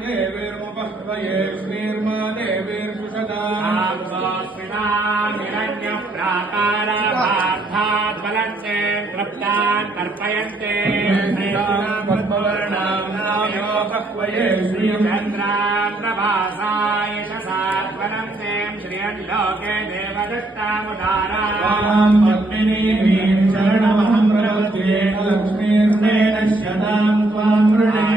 देवीर्मुपह्वये श्रीर्मा देवीर्कुशदान्निरण्यप्राकाराभार्थाद्वलन्ते तृप्तान् तर्पयन्ते पद्मवर्णाम्नाम्योपह्वये श्रीचन्द्राप्रभासाय सात्वलन्ते श्रियल्लोके देवदत्तामुदाराम् पद्मिनीं शरणमहं प्रपद्ये लक्ष्मीर्मेण शतां त्वां वृणे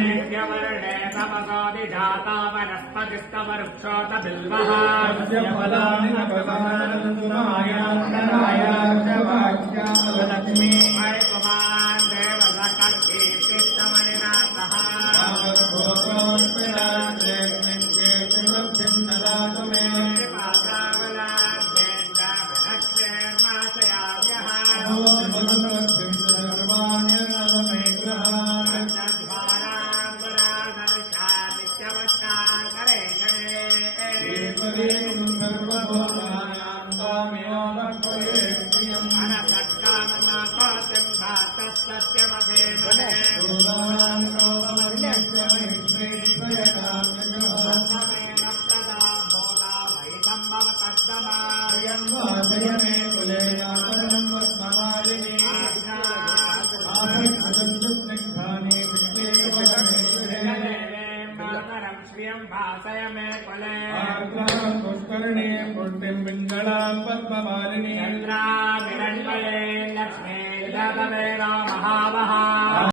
तपसोऽधिजाता वनस्पतिस्तवरुक्षोत बिल्वः फलानि लक्ष्मी मय कुमान् देवसकीर्तिष्टमणिना सह पुष्करणे पुष्टिं पिङ्गलां पद्ममालिनी चन्द्रामिरण्मये लक्ष्मी महावहा।